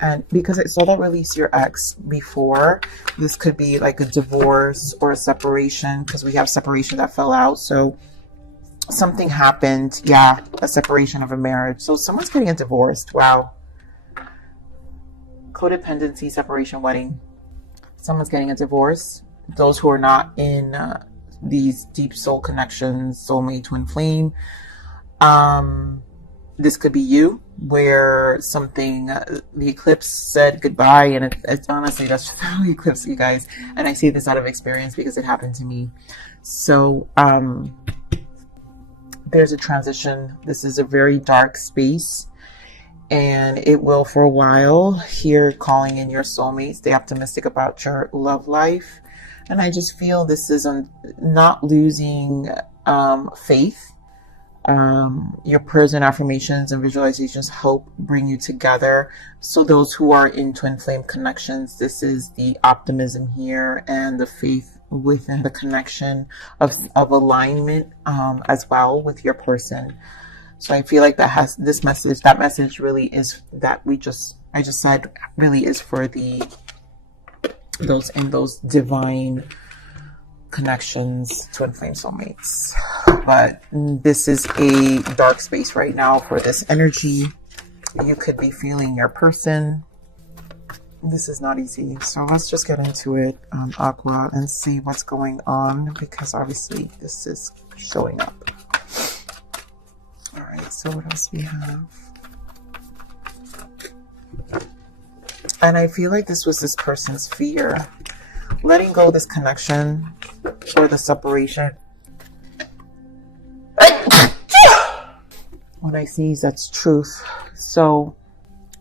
And because I saw that release your ex before, this could be like a divorce or a separation, because we have separation that fell out. So something happened. Yeah, a separation of a marriage. So someone's getting a divorce. Wow. Codependency, separation, wedding. Someone's getting a divorce. Those who are not in these deep soul connections, soulmate, twin flame. This could be you, where something, the eclipse said goodbye, and it's honestly, that's just how the eclipse, you guys. And I say this out of experience because it happened to me. So there's a transition. This is a very dark space, and it will for a while. Here, calling in your soulmate. Stay optimistic about your love life. And I just feel this is not losing faith. Your prayers and affirmations and visualizations help bring you together. So those who are in twin flame connections, this is the optimism here and the faith within the connection of alignment as well with your person. So I feel like that has this message. That message really is that I just said really is for those divine connections, twin flame soulmates. But this is a dark space right now for this energy. You could be feeling your person. This is not easy. So let's just get into it, Aqua, and see what's going on, because obviously this is showing up. All right, so what else we have? And I feel like this was this person's fear. Letting go of this connection or the separation. What I see is that's truth. So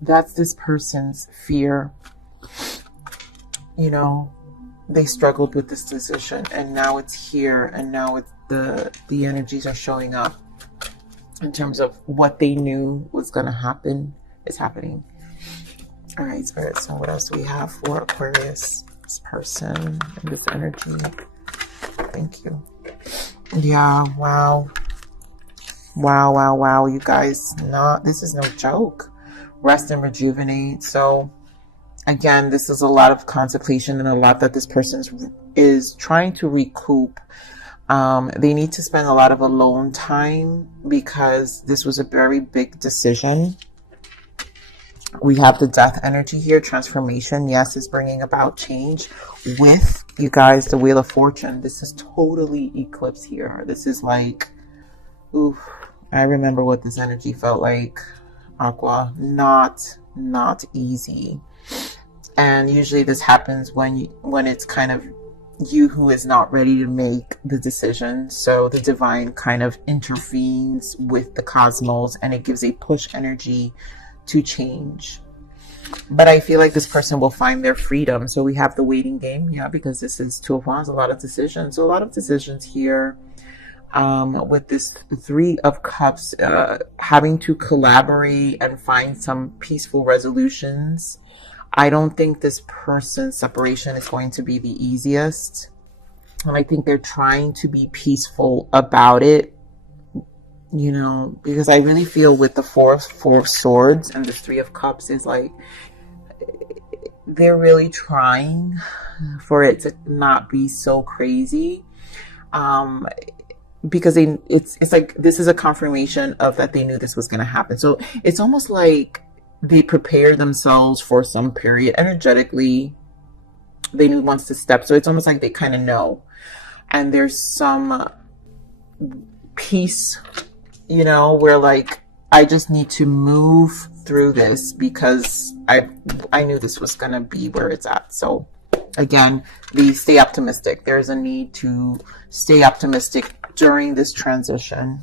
that's this person's fear. You know, they struggled with this decision, and now it's here, and now it's the energies are showing up in terms of what they knew was going to happen is happening. All right, Spirit. So what else do we have for Aquarius? This person and this energy. Thank you. Yeah, wow. Wow, you guys. This is no joke. Rest and rejuvenate. So again, this is a lot of contemplation and a lot that this person is trying to recoup. They need to spend a lot of alone time because this was a very big decision. We have the death energy here. Transformation, yes, is bringing about change with, you guys, the Wheel of Fortune. This is totally eclipse here. This is like, oof, I remember what this energy felt like, Aqua. Not easy. And usually this happens when it's kind of you who is not ready to make the decision. So the divine kind of intervenes with the cosmos, and it gives a push energy to change. But I feel like this person will find their freedom. So we have the waiting game, yeah, because this is Two of Wands, a lot of decisions. So a lot of decisions here with this Three of Cups, having to collaborate and find some peaceful resolutions. I don't think this person's separation is going to be the easiest. And I think they're trying to be peaceful about it. You know, because I really feel with the four of Swords and the Three of Cups is like they're really trying for it to not be so crazy, because it's like this is a confirmation of that they knew this was going to happen. So it's almost like they prepare themselves for some period energetically. They knew once to step, so it's almost like they kind of know, and there's some peace. You know, where like, I just need to move through this because I knew this was going to be where it's at. So again, stay optimistic. There's a need to stay optimistic during this transition.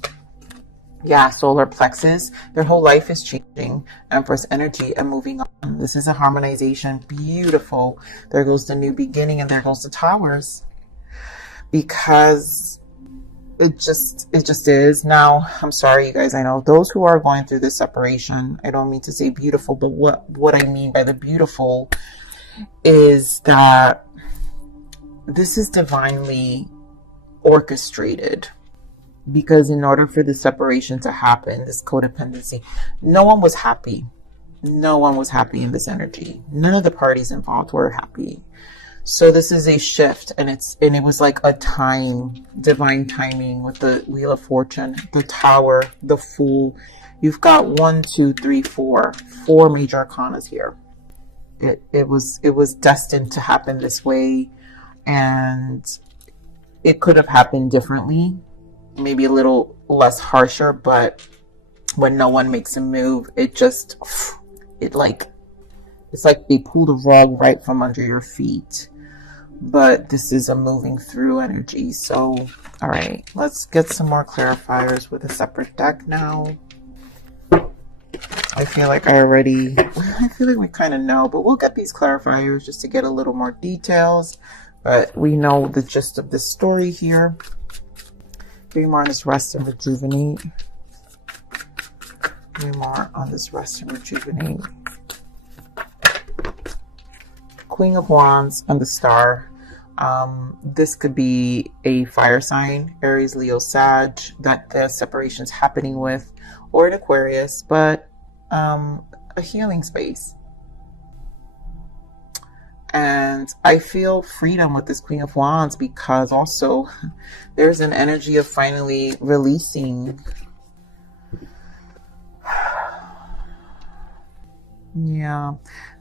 Yeah, solar plexus. Their whole life is changing. Empress energy and moving on. This is a harmonization. Beautiful. There goes the new beginning, and there goes the towers. Because it just is. Now, I'm sorry, you guys. I know those who are going through this separation, I don't mean to say beautiful, but what I mean by the beautiful is that this is divinely orchestrated. Because in order for the separation to happen, this codependency, no one was happy. No one was happy in this energy. None of the parties involved were happy. So this is a shift, and it was like a divine timing with the Wheel of Fortune, the Tower, the Fool. You've got 1, 2, 3, 4 major arcanas here. It was destined to happen this way, and it could have happened differently, maybe a little less harsher, but when no one makes a move, it's like they pull the rug right from under your feet. But this is a moving through energy. So, all right, let's get some more clarifiers with a separate deck now. I feel like we kind of know, but we'll get these clarifiers just to get a little more details. But we know the gist of this story here. Give me more on this rest and rejuvenate. Give me more on this rest and rejuvenate. Queen of Wands and the Star. This could be a fire sign, Aries, Leo, Sag, that the separation's happening with, or an Aquarius, but a healing space. And I feel freedom with this Queen of Wands because also there's an energy of finally releasing. Yeah.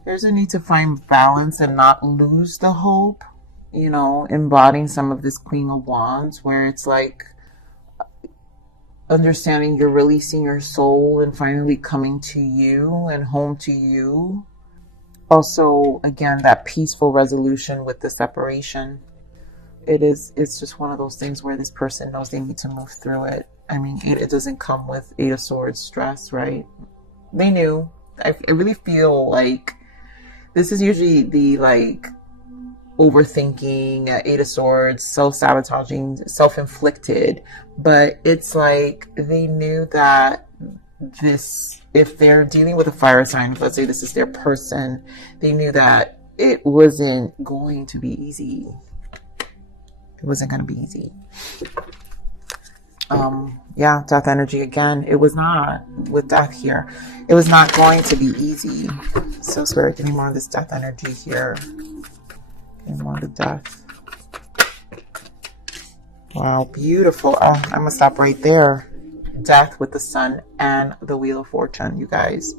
There's a need to find balance and not lose the hope, embodying some of this Queen of Wands, where it's like understanding you're releasing your soul and finally coming to you and home to you. Also, again, that peaceful resolution with the separation. It's just one of those things where this person knows they need to move through it. I mean, it doesn't come with Eight of Swords stress, right? They knew. I really feel like this is usually the overthinking, Eight of Swords, self-sabotaging, self-inflicted. But it's like they knew that if they're dealing with a fire sign, let's say this is their person, they knew that it wasn't going to be easy. It wasn't going to be easy. Yeah, death energy again. It was not with death here. It was not going to be easy. So Spirit, give me more of this death energy here. Give me more of the death. Wow, beautiful. Oh, I'm gonna stop right there. Death with the Sun and the Wheel of Fortune, you guys.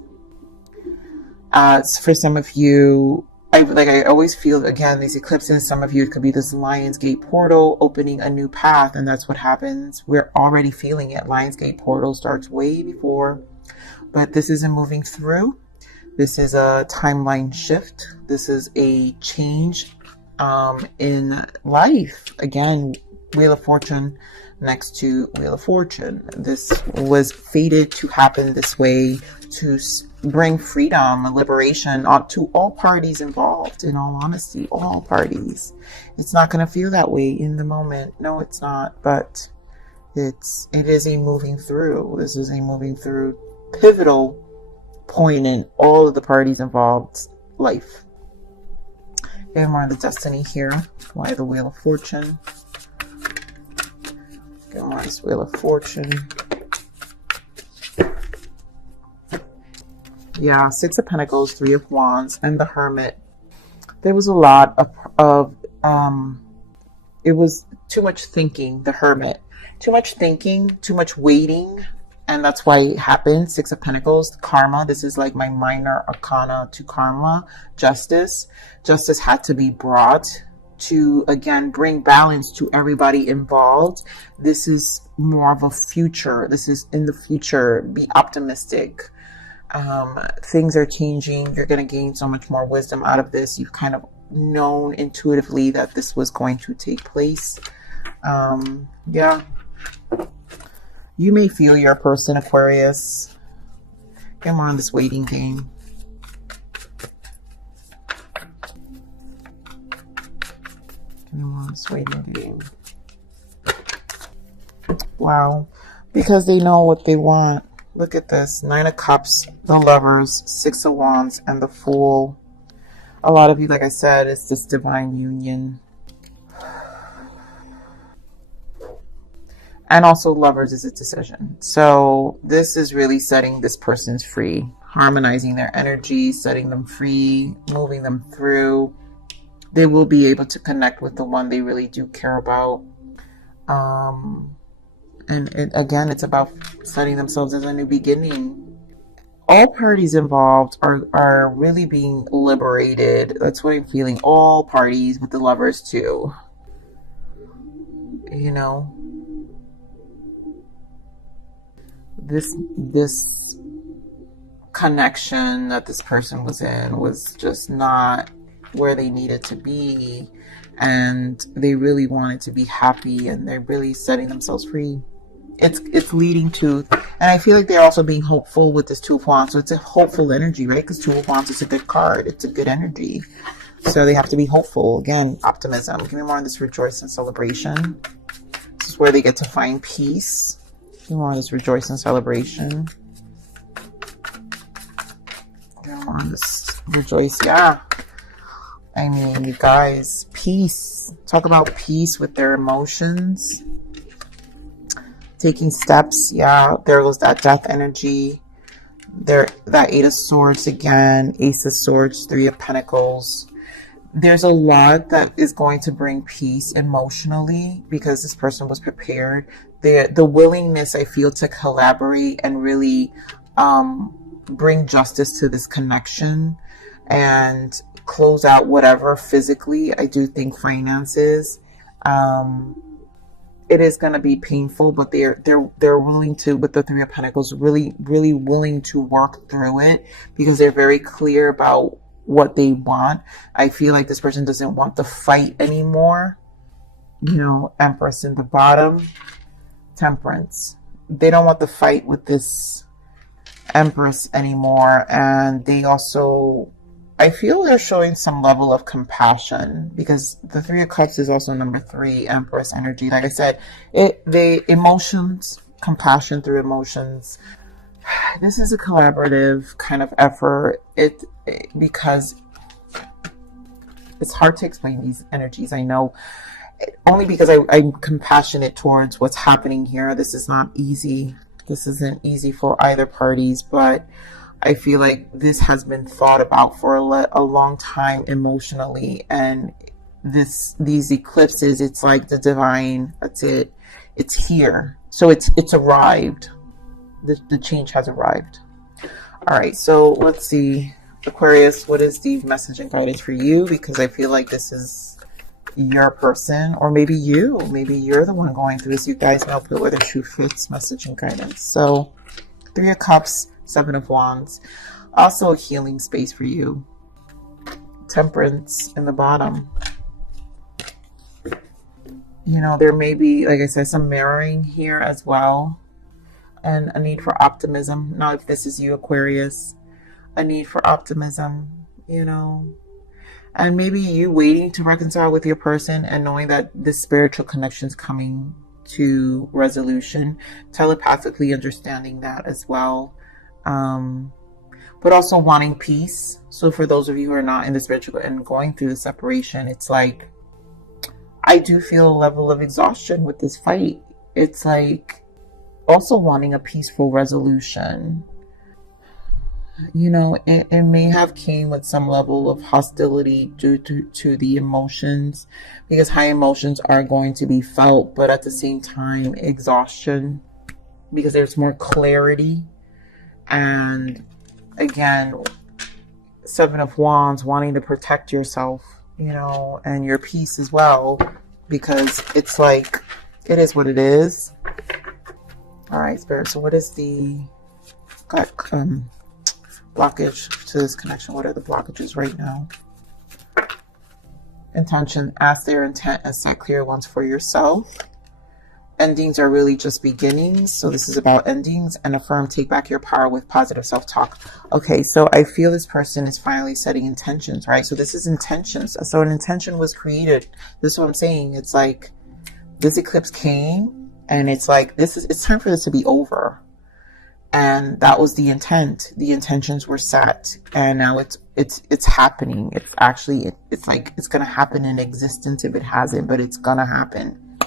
For some of you, I always feel, again, these eclipses, some of you, it could be this Lionsgate portal opening a new path, and that's what happens. We're already feeling it. Lionsgate portal starts way before, but this isn't moving through. This is a timeline shift. This is a change in life. Again, Wheel of Fortune next to Wheel of Fortune. This was fated to happen this way to bring freedom and liberation to all parties involved. In all honesty, all parties. It's not going to feel that way in the moment. No, it's not. But it is a moving through. This is a moving through pivotal point in all of the parties involved life. Get more of the destiny here. Why the Wheel of Fortune? Get more of this Wheel of Fortune. Yeah, Six of Pentacles, Three of Wands, and the Hermit. There was a lot of it was too much thinking, the Hermit. Too much thinking, too much waiting. And that's why it happened. Six of Pentacles, karma. This is like my minor arcana to karma. Justice. Justice had to be brought to, again, bring balance to everybody involved. This is more of a future. This is in the future. Be optimistic. Things are changing. You're going to gain so much more wisdom out of this. You've kind of known intuitively that this was going to take place. Yeah. You may feel your person, Aquarius. Get more on this waiting game. Get more on this waiting game. Wow. Because they know what they want. Look at this. Nine of Cups, the Lovers, Six of Wands, and the Fool. A lot of you, like I said, it's this divine union. And also Lovers is a decision. So this is really setting this person's free. harmonizing their energy, setting them free, moving them through. They will be able to connect with the one they really do care about. Again, it's about setting themselves as a new beginning. All parties involved are really being liberated. That's what I'm feeling. All parties, with the Lovers too. You know, this connection that this person was in was just not where they needed to be, and they really wanted to be happy, and they're really setting themselves free. It's leading to, and I feel like they're also being hopeful with this Two of Wands. So it's a hopeful energy, right? Because Two of Wands is a good card. It's a good energy. So they have to be hopeful. Again, optimism. Give me more on this rejoice and celebration. This is where they get to find peace. Give me more on this rejoice and celebration. Give me more on this rejoice. Yeah. I mean, you guys, peace. Talk about peace with their emotions. Taking steps. Yeah, there goes that death energy. There, that Eight of Swords again. Ace of Swords, Three of Pentacles. There's a lot that is going to bring peace emotionally because this person was prepared. The willingness, I feel, to collaborate and really bring justice to this connection and close out whatever physically. I do think finances. It is going to be painful, but they're willing to, with the Three of Pentacles, really willing to work through it because they're very clear about what they want. I feel like this person doesn't want the fight anymore. You know, Empress in the bottom, Temperance. They don't want the fight with this Empress anymore, and they also, I feel they're showing some level of compassion because the Three of Cups is also number 3, Empress energy. Like I said, the emotions, compassion through emotions. This is a collaborative kind of effort. Because it's hard to explain these energies. I know, only because I'm compassionate towards what's happening here. This is not easy. This isn't easy for either parties, but I feel like this has been thought about for a long time emotionally, and these eclipses, it's like the divine, that's it. It's here. So it's arrived. The change has arrived. All right, so let's see. Aquarius, what is the message and guidance for you? Because I feel like this is your person, or maybe you. Maybe you're the one going through this. You guys know where the shoe fits, message and guidance. So 3 of Cups, 7 of Wands. Also a healing space for you. Temperance in the bottom. You know, there may be, like I said, some mirroring here as well. And a need for optimism. Now, if this is you, Aquarius, a need for optimism, you know. And maybe you waiting to reconcile with your person and knowing that this spiritual connection is coming to resolution. Telepathically understanding that as well. But also wanting peace. So for those of you who are not in the spiritual and going through the separation, it's like, I do feel a level of exhaustion with this fight. It's like also wanting a peaceful resolution. You know, it may have came with some level of hostility due to the emotions, because high emotions are going to be felt, but at the same time, exhaustion, because there's more clarity. And again, 7 of Wands, wanting to protect yourself, you know, and your peace as well, because it's like, it is what it is. All right, Spirit. So what is the blockage to this connection? What are the blockages right now? Intention. Ask their intent and set clear ones for yourself. Endings are really just beginnings. So this is about endings. And affirm, take back your power with positive self-talk. Okay, so I feel this person is finally setting intentions, right? So this is intentions. So an intention was created. This is what I'm saying. It's like this eclipse came. And it's like, it's time for this to be over. And that was the intent. The intentions were set. And now it's happening. It's actually, it's like, it's going to happen in existence if it hasn't, but it's going to happen.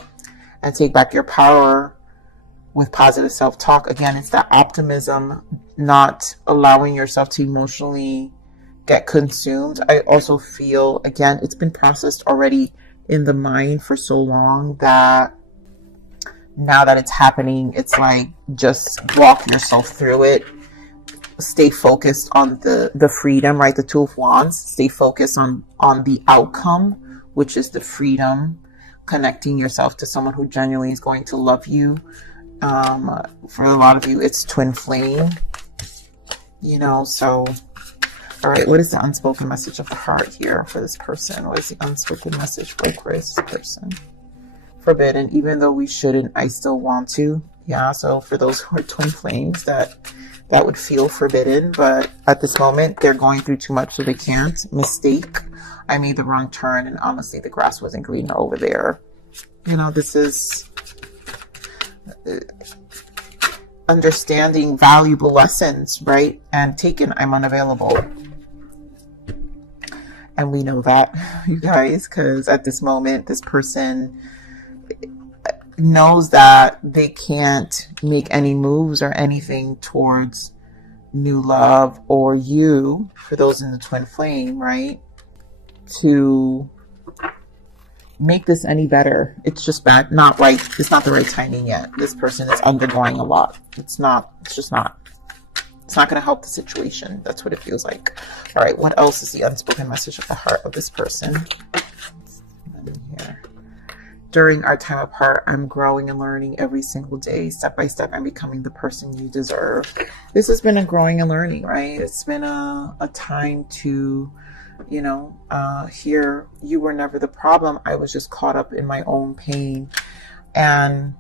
And take back your power. with positive self-talk. Again, it's that optimism, not allowing yourself to emotionally get consumed. I also feel, again, it's been processed already in the mind for so long that now that it's happening, it's like, just walk yourself through it. Stay focused on the freedom, right? The Two of Wands. Stay focused on the outcome, which is the freedom, connecting yourself to someone who genuinely is going to love you. For a lot of you, it's twin flame, so, all right, what is the unspoken message of the heart here for this person? What is the unspoken message for Aquarius person? Forbidden. Even though we shouldn't, I still want to. Yeah, so for those who are twin flames, that would feel forbidden, but at this moment, they're going through too much, so they can't. Mistake. I made the wrong turn, and honestly, the grass wasn't greener over there. This is understanding valuable lessons, right? And taken, I'm unavailable. And we know that, you guys, because at this moment, this person knows that they can't make any moves or anything towards new love or you, for those in the twin flame, right? To make this any better. It's just bad. Not right. It's not the right timing yet. This person is undergoing a lot. It's not going to help the situation. That's what it feels like. All right. What else is the unspoken message of the heart of this person? Here. During our time apart, I'm growing and learning every single day. Step by step, I'm becoming the person you deserve. This has been a growing and learning, right? It's been a time to, here, you were never the problem. I was just caught up in my own pain. And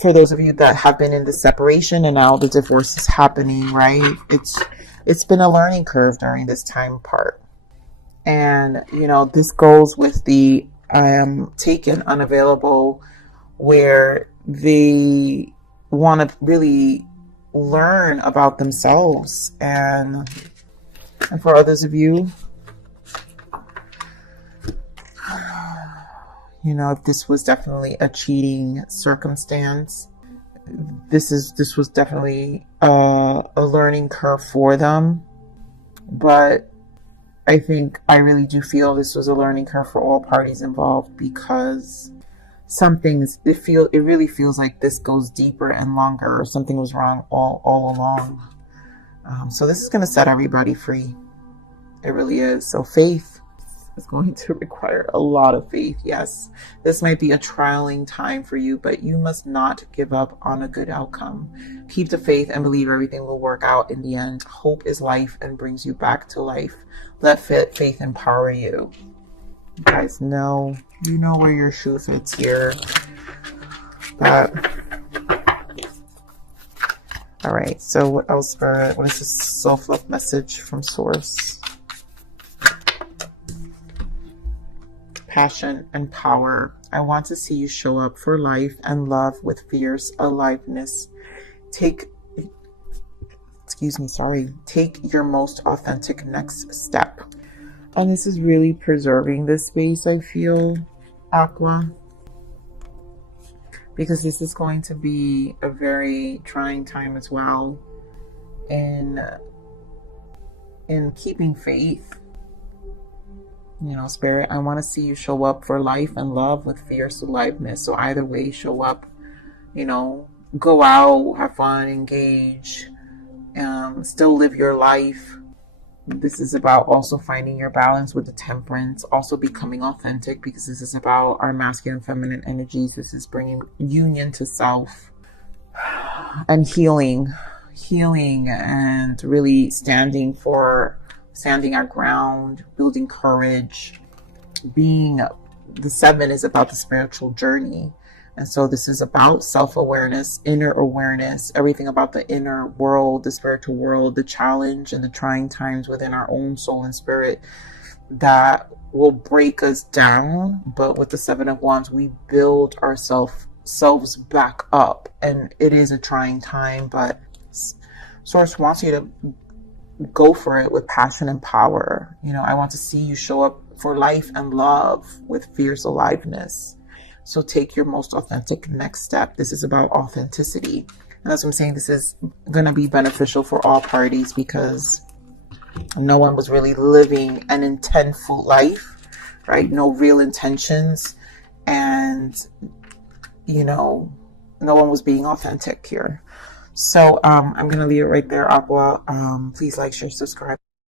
for those of you that have been in the separation and now the divorce is happening, right? It's been a learning curve during this time apart. And, this goes with the I am taken, unavailable, where they want to really learn about themselves. And for others of you, if this was definitely a cheating circumstance, this was definitely a learning curve for them. But I really do feel this was a learning curve for all parties involved, because some things, it really feels like this goes deeper and longer, or something was wrong all along. So this is going to set everybody free. It really is. So faith is going to require a lot of faith. Yes, this might be a trialing time for you, but you must not give up on a good outcome. Keep the faith and believe everything will work out in the end. Hope is life and brings you back to life. Let faith empower you. You guys know, where your shoe fits here. But, all right, so what else, Spirit? What is this self-love message from Source? Passion and power. I want to see you show up for life and love with fierce aliveness. Take your most authentic next step. And this is really preserving this space, I feel, Aqua, because this is going to be a very trying time as well in keeping faith. Spirit, I want to see you show up for life and love with fierce aliveness. So either way, show up, go out, have fun, engage, still live your life. This is about also finding your balance with the temperance, also becoming authentic, because this is about our masculine and feminine energies. This is bringing union to self and healing and really standing our ground, building courage. The 7 is about the spiritual journey. And so this is about self-awareness, inner awareness, everything about the inner world, the spiritual world, the challenge and the trying times within our own soul and spirit that will break us down. But with the 7 of Wands, we build ourselves back up. And it is a trying time, but Source wants you to go for it with passion and power. I want to see you show up for life and love with fierce aliveness. So take your most authentic next step. This is about authenticity. And that's what I'm saying. This is going to be beneficial for all parties because no one was really living an intentful life, right? No real intentions. And, you know, no one was being authentic here. So I'm going to leave it right there, Aqua. Please like, share, subscribe.